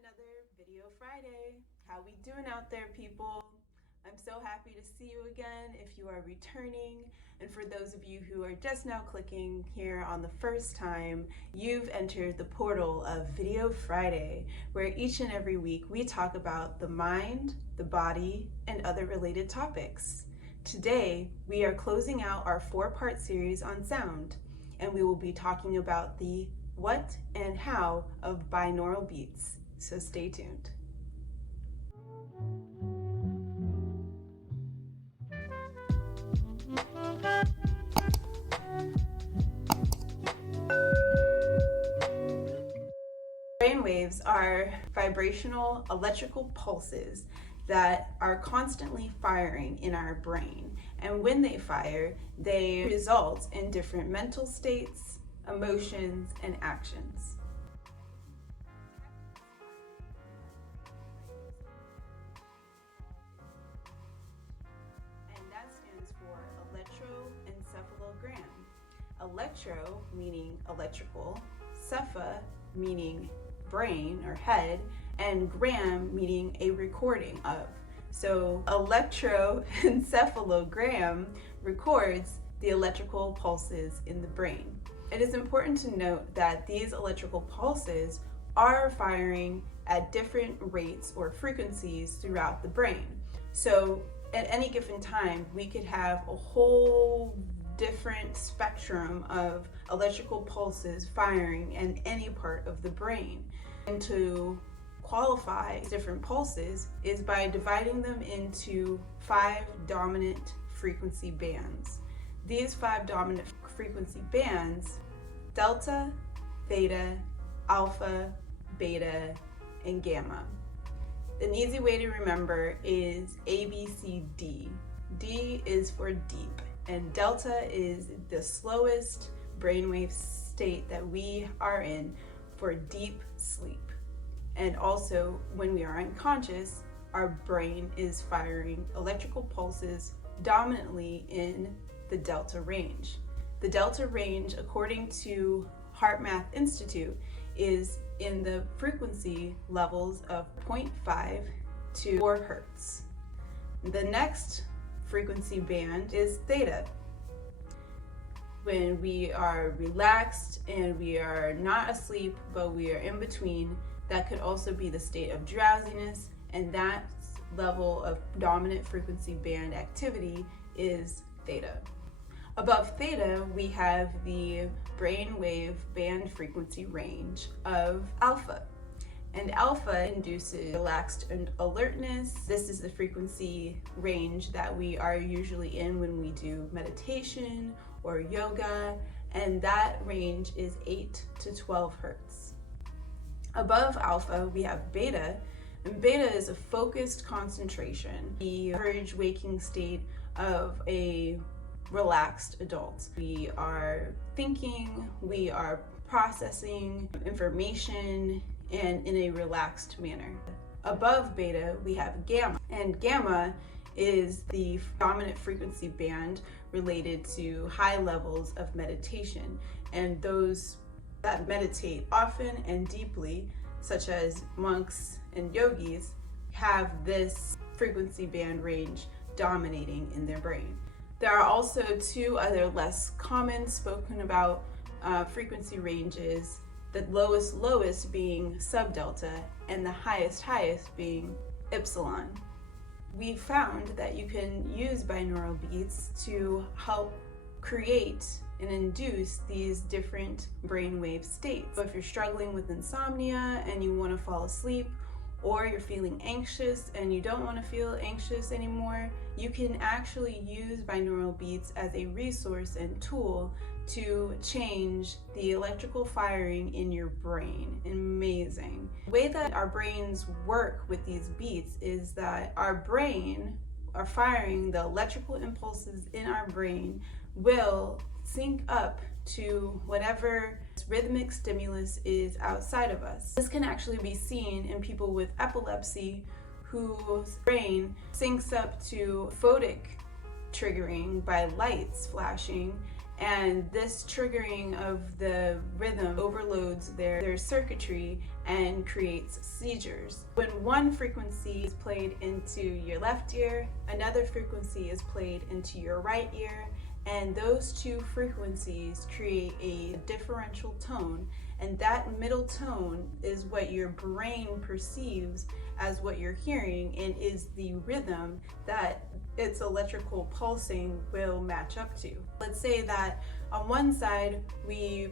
another Video Friday. How we doing out there, people? I'm so happy to see you again if you are returning. And for those of you who are just now clicking here on the first time, you've entered the portal of Video Friday, where each and every week we talk about the mind, the body, and other related topics. Today, we are closing out our 4-part series on sound, and we will be talking about the what and how of binaural beats. So stay tuned. Brainwaves are vibrational electrical pulses that are constantly firing in our brain. And when they fire, they result in different mental states, emotions, and actions. And that stands for electroencephalogram. Electro meaning electrical, cepha meaning brain or head, and gram meaning a recording of. So electroencephalogram records the electrical pulses in the brain. It is important to note that these electrical pulses are firing at different rates or frequencies throughout the brain. So at any given time, we could have a whole different spectrum of electrical pulses firing in any part of the brain. And to qualify different pulses is by dividing them into 5 dominant frequency bands. These 5 dominant frequency bands: delta, theta, alpha, beta, and gamma. An easy way to remember is ABCD. D is for deep, and delta is the slowest brainwave state that we are in for deep sleep. And also, when we are unconscious, our brain is firing electrical pulses dominantly in the delta range. The delta range, according to HeartMath Institute, is in the frequency levels of 0.5 to 4 hertz. The next frequency band is theta. When we are relaxed and we are not asleep, but we are in between, that could also be the state of drowsiness, and that level of dominant frequency band activity is theta. Above theta, we have the brainwave band frequency range of alpha. And alpha induces relaxed and alertness. This is the frequency range that we are usually in when we do meditation or yoga, and that range is 8 to 12 hertz. Above alpha, we have beta, and beta is a focused concentration, the average waking state of a relaxed adult. We are thinking, we are processing information, and in a relaxed manner. Above beta, we have gamma, and gamma is the dominant frequency band related to high levels of meditation, and those that meditate often and deeply, such as monks and yogis, have this frequency band range dominating in their brain. There are also 2 other less common spoken about frequency ranges, the lowest being subdelta and the highest being epsilon. We found that you can use binaural beats to help create and induce these different brainwave states. So if you're struggling with insomnia and you want to fall asleep, or you're feeling anxious and you don't want to feel anxious anymore, you can actually use binaural beats as a resource and tool to change the electrical firing in your brain. Amazing. The way that our brains work with these beats is that our brain are firing the electrical impulses in our brain will sync up to whatever rhythmic stimulus is outside of us. This can actually be seen in people with epilepsy whose brain syncs up to photic triggering by lights flashing, And this triggering of the rhythm overloads their circuitry and creates seizures. When one frequency is played into your left ear, another frequency is played into your right ear, and those two frequencies create a differential tone, and that middle tone is what your brain perceives as what you're hearing and is the rhythm that its electrical pulsing will match up to. Let's say that on one side we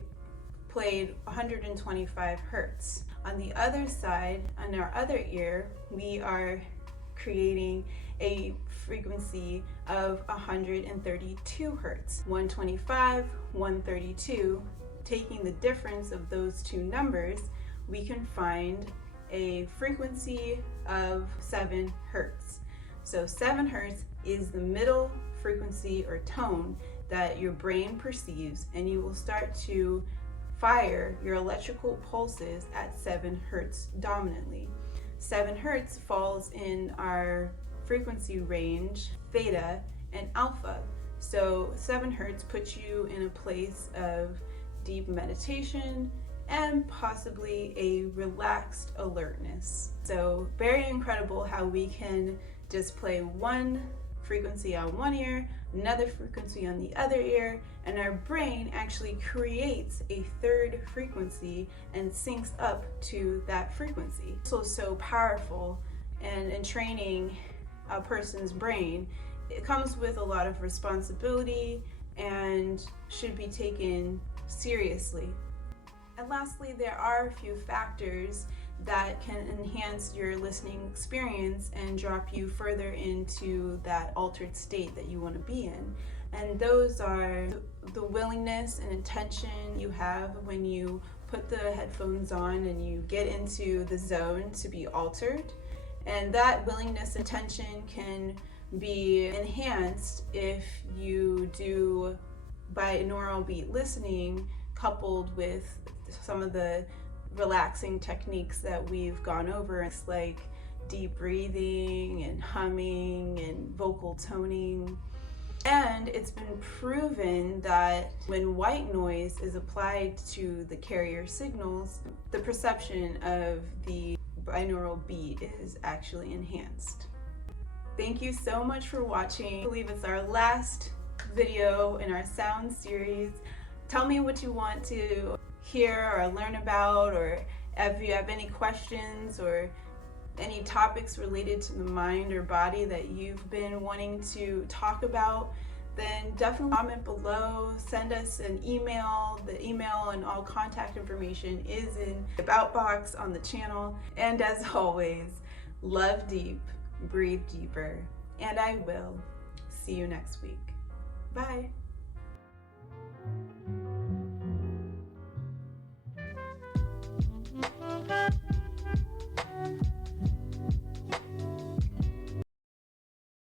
played 125 hertz. On the other side, on our other ear, we are creating a frequency of 132 hertz. 125, 132, taking the difference of those two numbers, we can find a frequency of 7 hertz. So 7 hertz is the middle frequency or tone that your brain perceives, and you will start to fire your electrical pulses at 7 hertz dominantly. 7 hertz falls in our frequency range theta and alpha. So 7 hertz puts you in a place of deep meditation and possibly a relaxed alertness. So very incredible how we can just play one frequency on one ear, another frequency on the other ear, and our brain actually creates a third frequency and syncs up to that frequency. So powerful, and in training a person's brain, it comes with a lot of responsibility and should be taken seriously. And lastly, there are a few factors that can enhance your listening experience and drop you further into that altered state that you want to be in. And those are the willingness and intention you have when you put the headphones on and you get into the zone to be altered. And that willingness and intention can be enhanced if you do binaural beat listening coupled with some of the relaxing techniques that we've gone over. It's like deep breathing and humming and vocal toning. And it's been proven that when white noise is applied to the carrier signals, the perception of the binaural beat is actually enhanced. Thank you so much for watching. I believe it's our last video in our sound series. Tell me what you want to hear or learn about, or if you have any questions or any topics related to the mind or body that you've been wanting to talk about, then definitely comment below, send us an email. The email and all contact information is in the about box on the channel. And as always, love deep, breathe deeper, and I will see you next week. Bye.